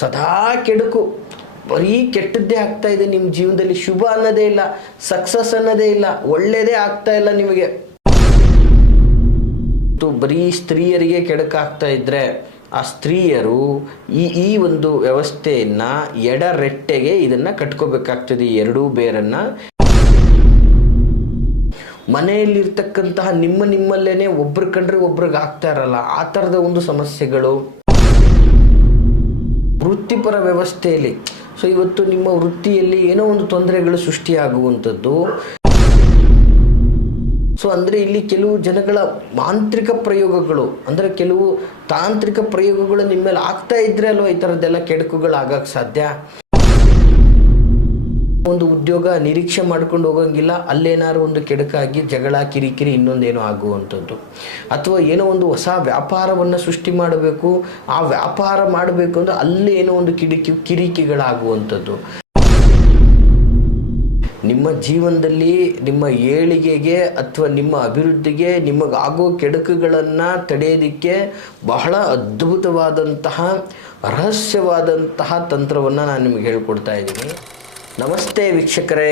ಸದಾ ಕೆಡುಕು, ಬರೀ ಕೆಟ್ಟದ್ದೇ ಆಗ್ತಾ ಇದೆ ನಿಮ್ಮ ಜೀವನದಲ್ಲಿ. ಶುಭ ಅನ್ನೋದೇ ಇಲ್ಲ, ಸಕ್ಸಸ್ ಅನ್ನೋದೇ ಇಲ್ಲ, ಒಳ್ಳೆಯದೇ ಆಗ್ತಾ ಇಲ್ಲ ನಿಮಗೆ. ಬರೀ ಸ್ತ್ರೀಯರಿಗೆ ಕೆಡುಕಾಗ್ತಾ ಇದ್ದರೆ ಆ ಸ್ತ್ರೀಯರು ಈ ಒಂದು ವ್ಯವಸ್ಥೆಯನ್ನು ಎಡರೆಟ್ಟೆಗೆ ಇದನ್ನು ಕಟ್ಕೋಬೇಕಾಗ್ತದೆ. ಈ ಎರಡೂ ಬೇರನ್ನು ಮನೆಯಲ್ಲಿರ್ತಕ್ಕಂತಹ ನಿಮ್ಮಲ್ಲೇ ಒಬ್ರು ಕಂಡ್ರೆ ಒಬ್ರಿಗೆ ಆಗ್ತಾ ಇರಲ್ಲ, ಆ ಥರದ ಒಂದು ಸಮಸ್ಯೆಗಳು ವೃತ್ತಿಪರ ವ್ಯವಸ್ಥೆಯಲ್ಲಿ. ಸೊ ಇವತ್ತು ನಿಮ್ಮ ವೃತ್ತಿಯಲ್ಲಿ ಏನೋ ಒಂದು ತೊಂದರೆಗಳು ಸೃಷ್ಟಿಯಾಗುವಂಥದ್ದು. ಸೊ ಅಂದರೆ ಇಲ್ಲಿ ಕೆಲವು ಜನಗಳ ಮಾಂತ್ರಿಕ ಪ್ರಯೋಗಗಳು, ಅಂದರೆ ಕೆಲವು ತಾಂತ್ರಿಕ ಪ್ರಯೋಗಗಳು ನಿಮ್ಮ ಮೇಲೆ ಆಗ್ತಾ ಇದ್ರೆ ಅಲ್ವ ಈ ಥರದ್ದೆಲ್ಲ ಕೆಡುಕುಗಳು ಆಗಕ್ಕೆ ಸಾಧ್ಯ. ಒಂದು ಉದ್ಯೋಗ ನಿರೀಕ್ಷೆ ಮಾಡ್ಕೊಂಡು ಹೋಗಂಗಿಲ್ಲ, ಅಲ್ಲೇನಾದ್ರು ಒಂದು ಕೆಡುಕಾಗಿ ಜಗಳ, ಕಿರಿಕಿರಿ, ಇನ್ನೊಂದೇನೋ ಆಗುವಂಥದ್ದು. ಅಥವಾ ಏನೋ ಒಂದು ಹೊಸ ವ್ಯಾಪಾರವನ್ನು ಸೃಷ್ಟಿ ಮಾಡಬೇಕು, ಆ ವ್ಯಾಪಾರ ಮಾಡಬೇಕು ಅಂದರೆ ಅಲ್ಲೇ ಏನೋ ಒಂದು ಕಿರಿಕಿಗಳಾಗುವಂಥದ್ದು. ನಿಮ್ಮ ಜೀವನದಲ್ಲಿ ನಿಮ್ಮ ಏಳಿಗೆಗೆ ಅಥವಾ ನಿಮ್ಮ ಅಭಿವೃದ್ಧಿಗೆ ನಿಮಗಾಗೋ ಕೆಡುಕುಗಳನ್ನು ತಡೆಯೋದಕ್ಕೆ ಬಹಳ ಅದ್ಭುತವಾದಂತಹ ರಹಸ್ಯವಾದಂತಹ ತಂತ್ರವನ್ನು ನಾನು ನಿಮಗೆ ಹೇಳ್ಕೊಡ್ತಾ ಇದ್ದೀನಿ. ನಮಸ್ತೆ ವೀಕ್ಷಕರೇ,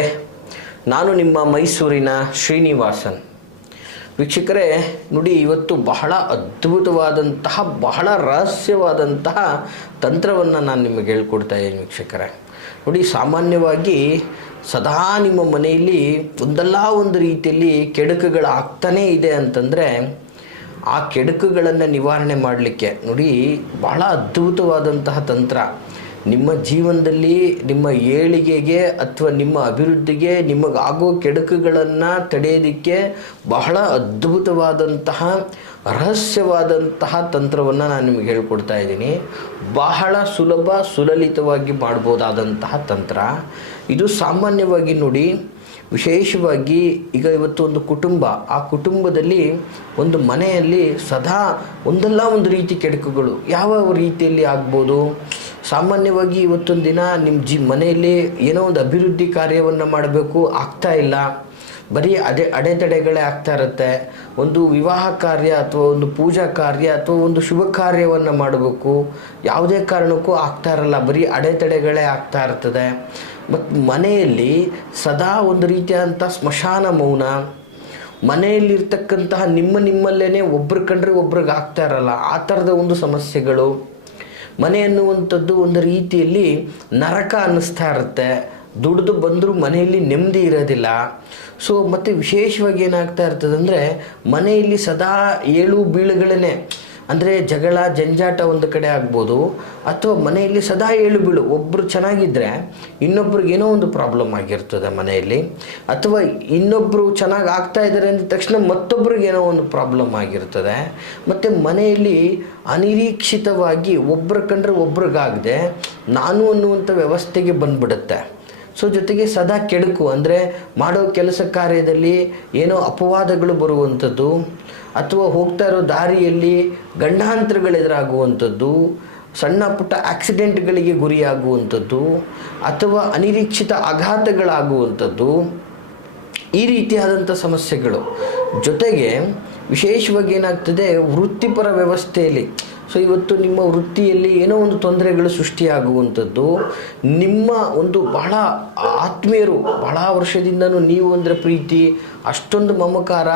ನಾನು ನಿಮ್ಮ ಮೈಸೂರಿನ ಶ್ರೀನಿವಾಸನ್. ವೀಕ್ಷಕರೇ ನೋಡಿ, ಇವತ್ತು ಬಹಳ ಅದ್ಭುತವಾದಂತಹ ಬಹಳ ರಹಸ್ಯವಾದಂತಹ ತಂತ್ರವನ್ನು ನಾನು ನಿಮಗೆ ಹೇಳ್ಕೊಡ್ತಾ ಇದ್ದೀನಿ ವೀಕ್ಷಕರೇ. ನೋಡಿ, ಸಾಮಾನ್ಯವಾಗಿ ಸದಾ ನಿಮ್ಮ ಮನೆಯಲ್ಲಿ ಒಂದಲ್ಲ ಒಂದು ರೀತಿಯಲ್ಲಿ ಕೆಡುಕುಗಳಾಗ್ತಾನೇ ಇದೆ ಅಂತಂದರೆ ಆ ಕೆಡುಕುಗಳನ್ನು ನಿವಾರಣೆ ಮಾಡಲಿಕ್ಕೆ ನೋಡಿ ಬಹಳ ಅದ್ಭುತವಾದಂತಹ ತಂತ್ರ. ನಿಮ್ಮ ಜೀವನದಲ್ಲಿ ನಿಮ್ಮ ಏಳಿಗೆಗೆ ಅಥವಾ ನಿಮ್ಮ ಅಭಿವೃದ್ಧಿಗೆ ನಿಮಗಾಗೋ ಕೆಡುಕುಗಳನ್ನು ತಡೆಯೋದಕ್ಕೆ ಬಹಳ ಅದ್ಭುತವಾದಂತಹ ರಹಸ್ಯವಾದಂತಹ ತಂತ್ರವನ್ನು ನಾನು ನಿಮಗೆ ಹೇಳ್ಕೊಡ್ತಾ ಇದ್ದೀನಿ. ಬಹಳ ಸುಲಲಿತವಾಗಿ ಮಾಡ್ಬೋದಾದಂತಹ ತಂತ್ರ ಇದು. ಸಾಮಾನ್ಯವಾಗಿ ನೋಡಿ, ವಿಶೇಷವಾಗಿ ಈಗ ಇವತ್ತು ಒಂದು ಕುಟುಂಬ, ಆ ಕುಟುಂಬದಲ್ಲಿ ಒಂದು ಮನೆಯಲ್ಲಿ ಸದಾ ಒಂದಲ್ಲ ಒಂದು ರೀತಿ ಕೆಡುಕುಗಳು ಯಾವ ರೀತಿಯಲ್ಲಿ ಆಗ್ಬೋದು. ಸಾಮಾನ್ಯವಾಗಿ ಇವತ್ತೊಂದು ದಿನ ನಿಮ್ಮ ಮನೆಯಲ್ಲಿ ಏನೋ ಒಂದು ಅಭಿವೃದ್ಧಿ ಕಾರ್ಯವನ್ನು ಮಾಡಬೇಕು, ಆಗ್ತಾ ಇಲ್ಲ, ಬರೀ ಅಡೆತಡೆಗಳೇ ಆಗ್ತಾ ಇರುತ್ತೆ. ಒಂದು ವಿವಾಹ ಕಾರ್ಯ ಅಥವಾ ಒಂದು ಪೂಜಾ ಕಾರ್ಯ ಅಥವಾ ಒಂದು ಶುಭ ಕಾರ್ಯವನ್ನು ಮಾಡಬೇಕು, ಯಾವುದೇ ಕಾರಣಕ್ಕೂ ಆಗ್ತಾ ಇರಲ್ಲ, ಬರೀ ಅಡೆತಡೆಗಳೇ ಆಗ್ತಾ ಇರ್ತದೆ. ಮತ್ತು ಮನೆಯಲ್ಲಿ ಸದಾ ಒಂದು ರೀತಿಯಾದಂಥ ಸ್ಮಶಾನ ಮೌನ, ಮನೆಯಲ್ಲಿರ್ತಕ್ಕಂತಹ ನಿಮ್ಮಲ್ಲೇ ಒಬ್ರು ಕಂಡ್ರೆ ಒಬ್ರಿಗೆ ಆಗ್ತಾ ಇರಲ್ಲ, ಆ ಥರದ ಒಂದು ಸಮಸ್ಯೆಗಳು. ಮನೆ ಅನ್ನುವಂಥದ್ದು ಒಂದು ರೀತಿಯಲ್ಲಿ ನರಕ ಅನ್ನಿಸ್ತಾ ಇರುತ್ತೆ. ದುಡಿದು ಬಂದರೂ ಮನೆಯಲ್ಲಿ ನೆಮ್ಮದಿ ಇರೋದಿಲ್ಲ. ಸೊ ಮತ್ತು ವಿಶೇಷವಾಗಿ ಏನಾಗ್ತಾ ಇರ್ತದೆ ಅಂದರೆ ಮನೆಯಲ್ಲಿ ಸದಾ ಏಳು ಬೀಳುಗಳೇ, ಅಂದರೆ ಜಗಳ ಜಂಜಾಟ ಒಂದು ಕಡೆ ಆಗ್ಬೋದು, ಅಥವಾ ಮನೆಯಲ್ಲಿ ಸದಾ ಏಳು ಬೀಳು. ಒಬ್ಬರು ಚೆನ್ನಾಗಿದ್ದರೆ ಇನ್ನೊಬ್ರಿಗೆ ಏನೋ ಒಂದು ಪ್ರಾಬ್ಲಮ್ ಆಗಿರ್ತದೆ ಮನೆಯಲ್ಲಿ, ಅಥವಾ ಇನ್ನೊಬ್ಬರು ಚೆನ್ನಾಗಿ ಆಗ್ತಾ ಇದ್ದಾರೆ ಅಂದ ತಕ್ಷಣ ಮತ್ತೊಬ್ಬರಿಗೆ ಏನೋ ಒಂದು ಪ್ರಾಬ್ಲಮ್ ಆಗಿರ್ತದೆ. ಮತ್ತು ಮನೆಯಲ್ಲಿ ಅನಿರೀಕ್ಷಿತವಾಗಿ ಒಬ್ಬರು ಕಂಡ್ರೆ ಒಬ್ರಿಗಾಗದೆ ನಾನು ಅನ್ನುವಂಥ ವ್ಯವಸ್ಥೆಗೆ ಬಂದ್ಬಿಡುತ್ತೆ. ಸೊ ಜೊತೆಗೆ ಸದಾ ಕೆಡುಕು, ಅಂದರೆ ಮಾಡೋ ಕೆಲಸ ಕಾರ್ಯದಲ್ಲಿ ಏನೋ ಅಪವಾದಗಳು ಬರುವಂಥದ್ದು, ಅಥವಾ ಹೋಗ್ತಾ ಇರೋ ದಾರಿಯಲ್ಲಿ ಗಂಡಾಂತರಗಳು ಎದುರಾಗುವಂಥದ್ದು, ಸಣ್ಣ ಪುಟ್ಟ ಆಕ್ಸಿಡೆಂಟ್ಗಳಿಗೆ ಗುರಿಯಾಗುವಂಥದ್ದು, ಅಥವಾ ಅನಿರೀಕ್ಷಿತ ಆಘಾತಗಳಾಗುವಂಥದ್ದು, ಈ ರೀತಿಯಾದಂಥ ಸಮಸ್ಯೆಗಳು. ಜೊತೆಗೆ ವಿಶೇಷವಾಗಿ ಏನಾಗ್ತದೆ ವೃತ್ತಿಪರ ವ್ಯವಸ್ಥೆಯಲ್ಲಿ. ಸೊ ಇವತ್ತು ನಿಮ್ಮ ವೃತ್ತಿಯಲ್ಲಿ ಏನೋ ಒಂದು ತೊಂದರೆಗಳು ಸೃಷ್ಟಿಯಾಗುವಂಥದ್ದು. ನಿಮ್ಮ ಒಂದು ಬಹಳ ಆತ್ಮೀಯರು, ಬಹಳ ವರ್ಷದಿಂದನೂ ನೀವು ಅಂದರೆ ಪ್ರೀತಿ, ಅಷ್ಟೊಂದು ಮಮಕಾರ,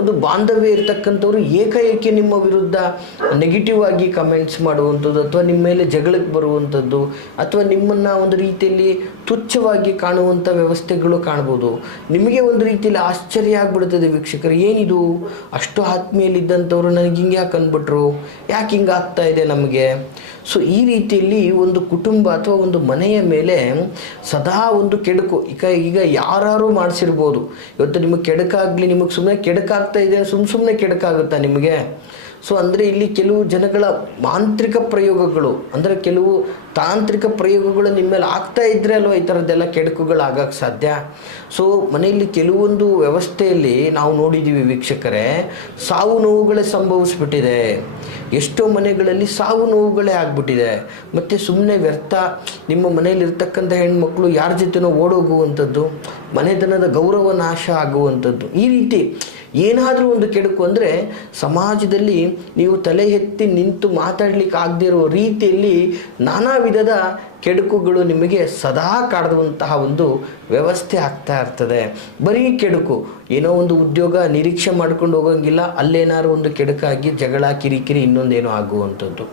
ಒಂದು ಬಾಂಧವ್ಯ ಇರತಕ್ಕಂಥವ್ರು ಏಕಾಏಕಿ ನಿಮ್ಮ ವಿರುದ್ಧ ನೆಗೆಟಿವ್ ಆಗಿ ಕಮೆಂಟ್ಸ್ ಮಾಡುವಂಥದ್ದು, ಅಥವಾ ನಿಮ್ಮ ಮೇಲೆ ಜಗಳಕ್ಕೆ ಬರುವಂಥದ್ದು, ಅಥವಾ ನಿಮ್ಮನ್ನು ಒಂದು ರೀತಿಯಲ್ಲಿ ತುಚ್ಛವಾಗಿ ಕಾಣುವಂಥ ವ್ಯವಸ್ಥೆಗಳು ಕಾಣ್ಬೋದು. ನಿಮಗೆ ಒಂದು ರೀತಿಯಲ್ಲಿ ಆಶ್ಚರ್ಯ ಆಗಿಬಿಡ್ತದೆ ವೀಕ್ಷಕರು, ಏನಿದು ಅಷ್ಟು ಆತ್ಮೀಯಲ್ಲಿದ್ದಂಥವ್ರು ನನಗೆ ಹಿಂಗೆ ಯಾಕೆ ಅಂದ್ಬಿಟ್ರು, ಯಾಕೆ ಹಿಂಗೆ ಆಗ್ತಾ ಇದೆ ನಮಗೆ. ಸೊ ಈ ರೀತಿಯಲ್ಲಿ ಒಂದು ಕುಟುಂಬ ಅಥವಾ ಒಂದು ಮನೆಯ ಮೇಲೆ ಸದಾ ಒಂದು ಕೆಡುಕು ಈಗ ಯಾರು ಮಾಡಿಸಿರ್ಬೋದು. ಇವತ್ತು ನಿಮಗೆ ಕೆಡುಕಾಗಲಿ, ನಿಮಗೆ ಸುಮ್ಮನೆ ಕೆಡುಕಾಗ್ತಾ ಇದೆ, ಸುಮ್ಮನೆ ಕೆಡುಕಾಗುತ್ತಾ ನಿಮಗೆ. ಸೊ ಅಂದರೆ ಇಲ್ಲಿ ಕೆಲವು ಜನಗಳ ಮಾಂತ್ರಿಕ ಪ್ರಯೋಗಗಳು, ಅಂದರೆ ಕೆಲವು ತಾಂತ್ರಿಕ ಪ್ರಯೋಗಗಳು ನಿಮ್ಮ ಮೇಲೆ ಆಗ್ತಾ ಇದ್ರೆ ಅಲ್ವ ಈ ಥರದ್ದೆಲ್ಲ ಕೆಡುಕುಗಳು ಆಗಕ್ಕೆ ಸಾಧ್ಯ. ಸೊ ಮನೆಯಲ್ಲಿ ಕೆಲವೊಂದು ವ್ಯವಸ್ಥೆಯಲ್ಲಿ ನಾವು ನೋಡಿದ್ದೀವಿ ವೀಕ್ಷಕರೇ, ಸಾವು ನೋವುಗಳೇ ಸಂಭವಿಸ್ಬಿಟ್ಟಿದೆ. ಎಷ್ಟೋ ಮನೆಗಳಲ್ಲಿ ಸಾವು ನೋವುಗಳೇ ಆಗ್ಬಿಟ್ಟಿದೆ. ಮತ್ತು ಸುಮ್ಮನೆ ವ್ಯರ್ಥ ನಿಮ್ಮ ಮನೆಯಲ್ಲಿರ್ತಕ್ಕಂಥ ಹೆಣ್ಮಕ್ಳು ಯಾರ ಜೊತೆನೋ ಓಡೋಗುವಂಥದ್ದು, ಮನೆತನದ ಗೌರವ ನಾಶ ಆಗುವಂಥದ್ದು, ಈ ರೀತಿ ಏನಾದರೂ ಒಂದು ಕೆಡುಕು ಅಂದರೆ ಸಮಾಜದಲ್ಲಿ ನೀವು ತಲೆ ಎತ್ತಿ ನಿಂತು ಮಾತಾಡಲಿಕ್ಕೆ ಆಗದೇ ಇರೋ ರೀತಿಯಲ್ಲಿ ನಾನಾ ವಿಧದ ಕೆಡುಕುಗಳು ನಿಮಗೆ ಸದಾ ಕಾಡುವಂತಹ ಒಂದು ವ್ಯವಸ್ಥೆ ಆಗ್ತಾ ಇರ್ತದೆ. ಬರೀ ಕೆಡುಕು, ಏನೋ ಒಂದು ಉದ್ಯೋಗ ನಿರೀಕ್ಷೆ ಮಾಡ್ಕೊಂಡು ಹೋಗೋಂಗಿಲ್ಲ, ಅಲ್ಲೇನಾದ್ರು ಒಂದು ಕೆಡುಕಾಗಿ ಜಗಳ ಕಿರಿಕಿರಿ ಇನ್ನೊಂದೇನೋ ಆಗುವಂಥದ್ದು,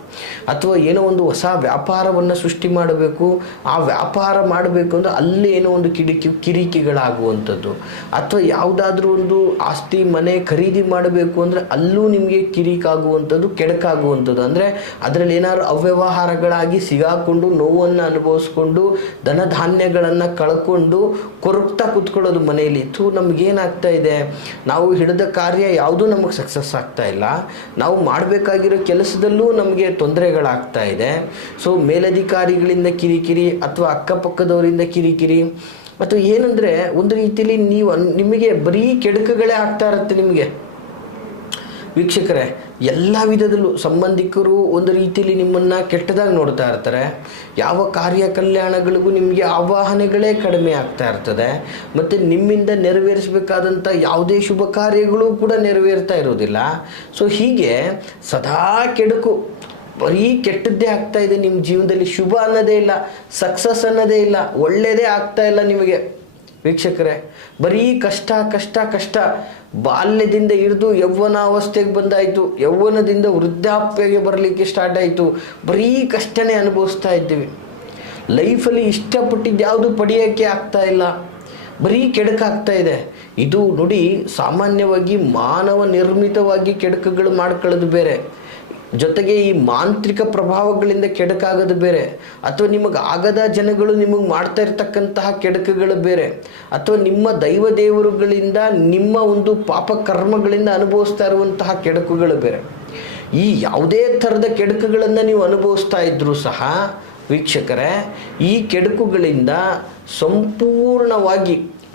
ಅಥವಾ ಏನೋ ಒಂದು ಹೊಸ ವ್ಯಾಪಾರವನ್ನು ಸೃಷ್ಟಿ ಮಾಡಬೇಕು, ಆ ವ್ಯಾಪಾರ ಮಾಡಬೇಕು ಅಂದರೆ ಅಲ್ಲೇ ಏನೋ ಒಂದು ಕಿರಿಕಿಗಳಾಗುವಂಥದ್ದು, ಅಥವಾ ಯಾವುದಾದ್ರೂ ಒಂದು ಆಸ್ತಿ ಮನೆ ಖರೀದಿ ಮಾಡಬೇಕು ಅಂದರೆ ಅಲ್ಲೂ ನಿಮಗೆ ಕಿರಿಕಾಗುವಂಥದ್ದು, ಕೆಡಕಾಗುವಂಥದ್ದು. ಅಂದರೆ ಅದರಲ್ಲಿ ಏನಾದ್ರು ಅವ್ಯವಹಾರಗಳಾಗಿ ಸಿಗಾಕೊಂಡು ನೋವನ್ನು ಅನುಭವಿಸ್ಕೊಂಡು ಧನ ಧಾನ್ಯಗಳನ್ನು ಕಳ್ಕೊಂಡು ಕೊರಗ್ತಾ ಕೂತ್ಕೊಳ್ಳೋದು ಮನೆಯಲ್ಲಿ. ನಮಗೇನಾಗ್ತಾ ಇದೆ, ನಾವು ಹಿಡಿದ ಕಾರ್ಯ ಯಾವುದೂ ನಮಗೆ ಸಕ್ಸಸ್ ಆಗ್ತಾ ಇಲ್ಲ, ನಾವು ಮಾಡಬೇಕಾಗಿರೋ ಕೆಲಸದಲ್ಲೂ ನಮಗೆ ತೊಂದರೆಗಳಾಗ್ತಾ ಇದೆ. ಸೊ ಮೇಲಧಿಕಾರಿಗಳಿಂದ ಕಿರಿಕಿರಿ ಅಥವಾ ಅಕ್ಕಪಕ್ಕದವರಿಂದ ಕಿರಿಕಿರಿ, ಅಥವಾ ಏನಂದರೆ ಒಂದು ರೀತಿಯಲ್ಲಿ ನಿಮಗೆ ಬರೀ ಕೆಡುಕುಗಳೇ ಆಗ್ತಾ ಇರುತ್ತೆ ನಿಮಗೆ ವೀಕ್ಷಕರೇ. ಎಲ್ಲ ವಿಧದಲ್ಲೂ ಸಂಬಂಧಿಕರು ಒಂದು ರೀತಿಯಲ್ಲಿ ನಿಮ್ಮನ್ನು ಕೆಟ್ಟದಾಗಿ ನೋಡ್ತಾ ಇರ್ತಾರೆ. ಯಾವ ಕಾರ್ಯ ಕಲ್ಯಾಣಗಳಿಗೂ ನಿಮಗೆ ಆವಾಹನೆಗಳೇ ಕಡಿಮೆ ಆಗ್ತಾ ಇರ್ತದೆ. ಮತ್ತು ನಿಮ್ಮಿಂದ ನೆರವೇರಿಸಬೇಕಾದಂಥ ಯಾವುದೇ ಶುಭ ಕಾರ್ಯಗಳು ಕೂಡ ನೆರವೇರ್ತಾ ಇರೋದಿಲ್ಲ. ಸೊ ಹೀಗೆ ಸದಾ ಕೆಡುಕು, ಬರೀ ಕೆಟ್ಟದ್ದೇ ಆಗ್ತಾ ಇದೆ ನಿಮ್ಮ ಜೀವನದಲ್ಲಿ. ಶುಭ ಅನ್ನೋದೇ ಇಲ್ಲ, ಸಕ್ಸಸ್ ಅನ್ನೋದೇ ಇಲ್ಲ, ಒಳ್ಳೆಯದೇ ಆಗ್ತಾ ಇಲ್ಲ ನಿಮಗೆ ವೀಕ್ಷಕರೇ. ಬರೀ ಕಷ್ಟ ಕಷ್ಟ ಕಷ್ಟ. ಬಾಲ್ಯದಿಂದ ಹಿಡಿದು ಯೌವನಾವಸ್ಥೆಗೆ ಬಂದಾಯಿತು, ಯೌವನದಿಂದ ವೃದ್ಧಾಪ್ಯಗೆ ಬರಲಿಕ್ಕೆ ಸ್ಟಾರ್ಟ್ ಆಯಿತು, ಬರೀ ಕಷ್ಟನೇ ಅನುಭವಿಸ್ತಾ ಇದ್ದೀವಿ. ಲೈಫಲ್ಲಿ ಇಷ್ಟಪಟ್ಟಿದ್ದು ಯಾವುದು ಪಡೆಯೋಕ್ಕೆ ಆಗ್ತಾ ಇಲ್ಲ, ಬರೀ ಕೆಡುಕಾಗ್ತಾ ಇದೆ. ಇದು ನೋಡಿ, ಸಾಮಾನ್ಯವಾಗಿ ಮಾನವ ನಿರ್ಮಿತವಾಗಿ ಕೆಡುಕುಗಳು ಮಾಡ್ಕೊಳ್ಳೋದು ಬೇರೆ, ಜೊತೆಗೆ ಈ ಮಾಂತ್ರಿಕ ಪ್ರಭಾವಗಳಿಂದ ಕೆಡುಕಾಗೋದು ಬೇರೆ, ಅಥವಾ ನಿಮಗೆ ಆಗದ ಜನಗಳು ನಿಮಗೆ ಮಾಡ್ತಾ ಇರ್ತಕ್ಕಂತಹ ಕೆಡುಕುಗಳು ಬೇರೆ, ಅಥವಾ ನಿಮ್ಮ ದೈವ ದೇವರುಗಳಿಂದ ನಿಮ್ಮ ಒಂದು ಪಾಪ ಕರ್ಮಗಳಿಂದ ಅನುಭವಿಸ್ತಾ ಇರುವಂತಹ ಕೆಡುಕುಗಳು ಬೇರೆ. ಈ ಯಾವುದೇ ಥರದ ಕೆಡುಕುಗಳನ್ನು ನೀವು ಅನುಭವಿಸ್ತಾ ಇದ್ರೂ ಸಹ ವೀಕ್ಷಕರೇ, ಈ ಕೆಡುಕುಗಳಿಂದ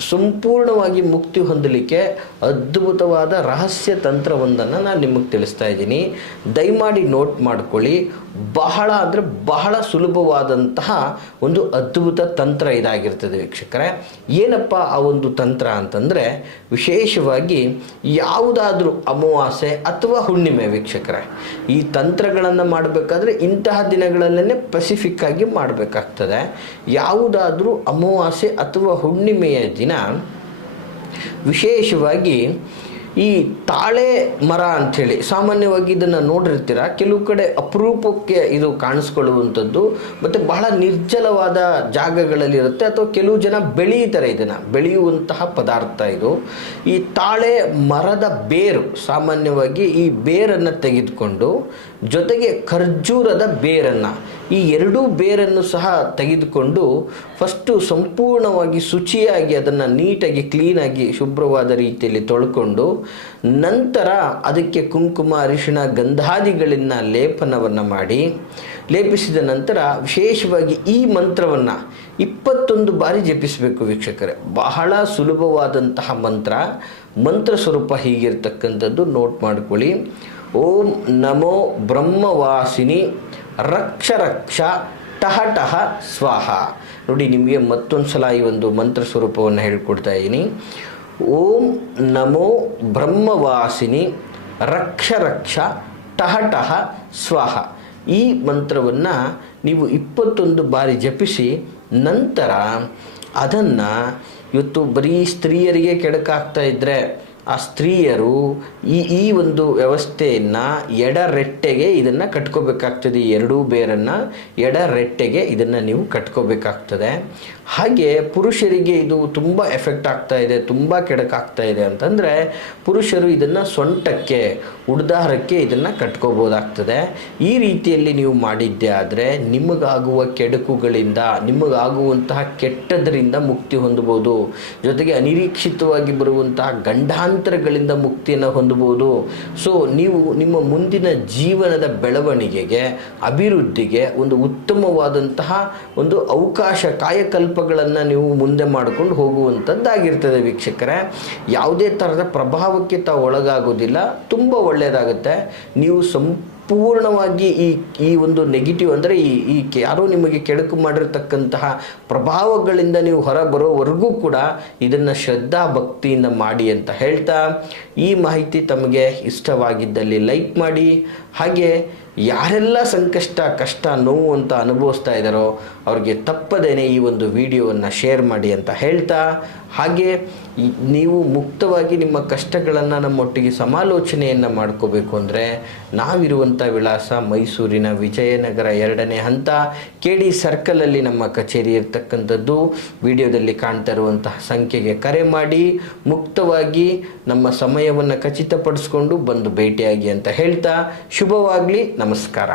ಸಂಪೂರ್ಣವಾಗಿ ಮುಕ್ತಿ ಹೊಂದಲಿಕ್ಕೆ ಅದ್ಭುತವಾದ ರಹಸ್ಯ ತಂತ್ರವೊಂದನ್ನು ನಾನು ನಿಮಗೆ ತಿಳಿಸ್ತಾ ಇದ್ದೀನಿ. ದಯಮಾಡಿ ನೋಟ್ ಮಾಡ್ಕೊಳ್ಳಿ. ಬಹಳ ಅಂದರೆ ಬಹಳ ಸುಲಭವಾದಂತಹ ಒಂದು ಅದ್ಭುತ ತಂತ್ರ ಇದಾಗಿರ್ತದೆ ವೀಕ್ಷಕರೇ. ಏನಪ್ಪ ಆ ಒಂದು ತಂತ್ರ ಅಂತಂದರೆ, ವಿಶೇಷವಾಗಿ ಯಾವುದಾದ್ರೂ ಅಮಾವಾಸ್ಯೆ ಅಥವಾ ಹುಣ್ಣಿಮೆ ವೀಕ್ಷಕರೇ, ಈ ತಂತ್ರಗಳನ್ನು ಮಾಡಬೇಕಾದ್ರೆ ಇಂತಹ ದಿನಗಳಲ್ಲೇ ಸ್ಪೆಸಿಫಿಕ್ ಆಗಿ ಮಾಡಬೇಕಾಗ್ತದೆ. ಯಾವುದಾದ್ರೂ ಅಮಾವಾಸ್ಯೆ ಅಥವಾ ಹುಣ್ಣಿಮೆಯ ದಿನ ವಿಶೇಷವಾಗಿ ಈ ತಾಳೆ ಮರ ಅಂಥೇಳಿ ಸಾಮಾನ್ಯವಾಗಿ ಇದನ್ನು ನೋಡಿರ್ತೀರ, ಕೆಲವು ಕಡೆ ಅಪರೂಪಕ್ಕೆ ಇದು ಕಾಣಿಸ್ಕೊಳ್ಳುವಂಥದ್ದು, ಮತ್ತು ಬಹಳ ನಿರ್ಜಲವಾದ ಜಾಗಗಳಲ್ಲಿರುತ್ತೆ, ಅಥವಾ ಕೆಲವು ಜನ ಬೆಳೀತಾರೆ, ಇದನ್ನು ಬೆಳೆಯುವಂತಹ ಪದಾರ್ಥ ಇದು. ಈ ತಾಳೆ ಮರದ ಬೇರು, ಸಾಮಾನ್ಯವಾಗಿ ಈ ಬೇರನ್ನು ತೆಗೆದುಕೊಂಡು ಜೊತೆಗೆ ಖರ್ಜೂರದ ಬೇರನ್ನು, ಈ ಎರಡೂ ಬೇರನ್ನು ಸಹ ತೆಗೆದುಕೊಂಡು ಫಸ್ಟು ಸಂಪೂರ್ಣವಾಗಿ ಶುಚಿಯಾಗಿ ಅದನ್ನು ನೀಟಾಗಿ ಕ್ಲೀನಾಗಿ ಶುಭ್ರವಾದ ರೀತಿಯಲ್ಲಿ ತೊಳ್ಕೊಂಡು, ನಂತರ ಅದಕ್ಕೆ ಕುಂಕುಮ ಅರಿಶಿಣ ಗಂಧಾದಿಗಳಿಂದ ಲೇಪನವನ್ನು ಮಾಡಿ, ಲೇಪಿಸಿದ ನಂತರ ವಿಶೇಷವಾಗಿ ಈ ಮಂತ್ರವನ್ನು 21 ಬಾರಿ ಜಪಿಸಬೇಕು ವೀಕ್ಷಕರೇ. ಬಹಳ ಸುಲಭವಾದಂತಹ ಮಂತ್ರ ಸ್ವರೂಪ ಹೀಗಿರ್ತಕ್ಕಂಥದ್ದು, ನೋಟ್ ಮಾಡ್ಕೊಳ್ಳಿ. ಓಂ ನಮೋ ಬ್ರಹ್ಮವಾಸಿನಿ ರಕ್ಷ ರಕ್ಷ ಟಹ ಟಹ ಸ್ವಾಹ. ನೋಡಿ, ನಿಮಗೆ ಮತ್ತೊಂದು ಸಲ ಈ ಒಂದು ಮಂತ್ರ ಸ್ವರೂಪವನ್ನು ಹೇಳ್ಕೊಡ್ತಾ ಇದ್ದೀನಿ. ಓಂ ನಮೋ ಬ್ರಹ್ಮವಾಸಿನಿ ರಕ್ಷ ರಕ್ಷ ಟಹ ಟಹ ಸ್ವಾಹ. ಈ ಮಂತ್ರವನ್ನು ನೀವು 21 ಬಾರಿ ಜಪಿಸಿ, ನಂತರ ಅದನ್ನು, ಇವತ್ತು ಬರೀ ಸ್ತ್ರೀಯರಿಗೆ ಕೆಡುಕಾಗ್ತಾ ಇದ್ದರೆ ಆ ಸ್ತ್ರೀಯರು ಈ ಒಂದು ವ್ಯವಸ್ಥೆಯನ್ನು ಎಡರೆಟ್ಟೆಗೆ ಇದನ್ನು ಕಟ್ಕೋಬೇಕಾಗ್ತದೆ. ಈ ಎರಡೂ ಬೇರನ್ನು ಎಡರೆಟ್ಟೆಗೆ ಇದನ್ನು ನೀವು ಕಟ್ಕೋಬೇಕಾಗ್ತದೆ. ಹಾಗೆ ಪುರುಷರಿಗೆ ಇದು ತುಂಬ ಎಫೆಕ್ಟ್ ಆಗ್ತಾ ಇದೆ, ತುಂಬ ಕೆಡುಕಾಗ್ತಾ ಇದೆ ಅಂತಂದರೆ ಪುರುಷರು ಇದನ್ನು ಸೊಂಟಕ್ಕೆ, ಉಡ್ದಾರಕ್ಕೆ ಇದನ್ನು ಕಟ್ಕೋಬೋದಾಗ್ತದೆ. ಈ ರೀತಿಯಲ್ಲಿ ನೀವು ಮಾಡಿದ್ದೆ ಆದರೆ ನಿಮಗಾಗುವ ಕೆಡುಕುಗಳಿಂದ, ನಿಮಗಾಗುವಂತಹ ಕೆಟ್ಟದರಿಂದ ಮುಕ್ತಿ ಹೊಂದಬಹುದು. ಜೊತೆಗೆ ಅನಿರೀಕ್ಷಿತವಾಗಿ ಬರುವಂತಹ ಗಂಡಾಂತರಗಳಿಂದ ಮುಕ್ತಿಯನ್ನು ಹೊಂದಬಹುದು. ಸೊ ನೀವು ನಿಮ್ಮ ಮುಂದಿನ ಜೀವನದ ಬೆಳವಣಿಗೆಗೆ, ಅಭಿವೃದ್ಧಿಗೆ ಒಂದು ಉತ್ತಮವಾದಂತಹ ಒಂದು ಅವಕಾಶ, ಕಾಯಕಲ್ಪಗಳನ್ನು ನೀವು ಮುಂದೆ ಮಾಡಿಕೊಂಡು ಹೋಗುವಂಥದ್ದಾಗಿರ್ತದೆ ವೀಕ್ಷಕರೇ. ಯಾವುದೇ ಥರದ ಪ್ರಭಾವಕ್ಕೆ ತಾವು ಒಳಗಾಗೋದಿಲ್ಲ, ತುಂಬ ಒಳ್ಳೆಯದಾಗುತ್ತೆ. ನೀವು ಪೂರ್ಣವಾಗಿ ಈ ಒಂದು ನೆಗೆಟಿವ್ ಅಂದರೆ ಈ ಯಾರೋ ನಿಮಗೆ ಕೆಡುಕು ಮಾಡಿರ್ತಕ್ಕಂತಹ ಪ್ರಭಾವಗಳಿಂದ ನೀವು ಹೊರ ಬರೋವರೆಗೂ ಕೂಡ ಇದನ್ನು ಶ್ರದ್ಧಾ ಭಕ್ತಿಯಿಂದ ಮಾಡಿ ಅಂತ ಹೇಳ್ತಾ, ಈ ಮಾಹಿತಿ ತಮಗೆ ಇಷ್ಟವಾಗಿದ್ದಲ್ಲಿ ಲೈಕ್ ಮಾಡಿ. ಹಾಗೆ ಯಾರೆಲ್ಲ ಸಂಕಷ್ಟ, ಕಷ್ಟ, ನೋವು ಅಂತ ಅನುಭವಿಸ್ತಾ ಇದ್ದಾರೋ ಅವ್ರಿಗೆ ತಪ್ಪದೇನೆ ಈ ಒಂದು ವಿಡಿಯೋವನ್ನು ಶೇರ್ ಮಾಡಿ ಅಂತ ಹೇಳ್ತಾ, ಹಾಗೆ ನೀವು ಮುಕ್ತವಾಗಿ ನಿಮ್ಮ ಕಷ್ಟಗಳನ್ನು ನಮ್ಮೊಟ್ಟಿಗೆ ಸಮಾಲೋಚನೆಯನ್ನು ಮಾಡ್ಕೋಬೇಕು ಅಂದರೆ ನಾವಿರುವಂಥ ವಿಳಾಸ ಮೈಸೂರಿನ ವಿಜಯನಗರ 2ನೇ ಹಂತ KD ಸರ್ಕಲಲ್ಲಿ ನಮ್ಮ ಕಚೇರಿ ಇರ್ತಕ್ಕಂಥದ್ದು. ವಿಡಿಯೋದಲ್ಲಿ ಕಾಣ್ತಾ ಇರುವಂತಹ ಸಂಖ್ಯೆಗೆ ಕರೆ ಮಾಡಿ ಮುಕ್ತವಾಗಿ ನಮ್ಮ ಸಮಯವನ್ನು ಖಚಿತಪಡಿಸ್ಕೊಂಡು ಬಂದು ಭೇಟಿಯಾಗಿ ಅಂತ ಹೇಳ್ತಾ, ಶುಭವಾಗಲಿ. ನಮಸ್ಕಾರ.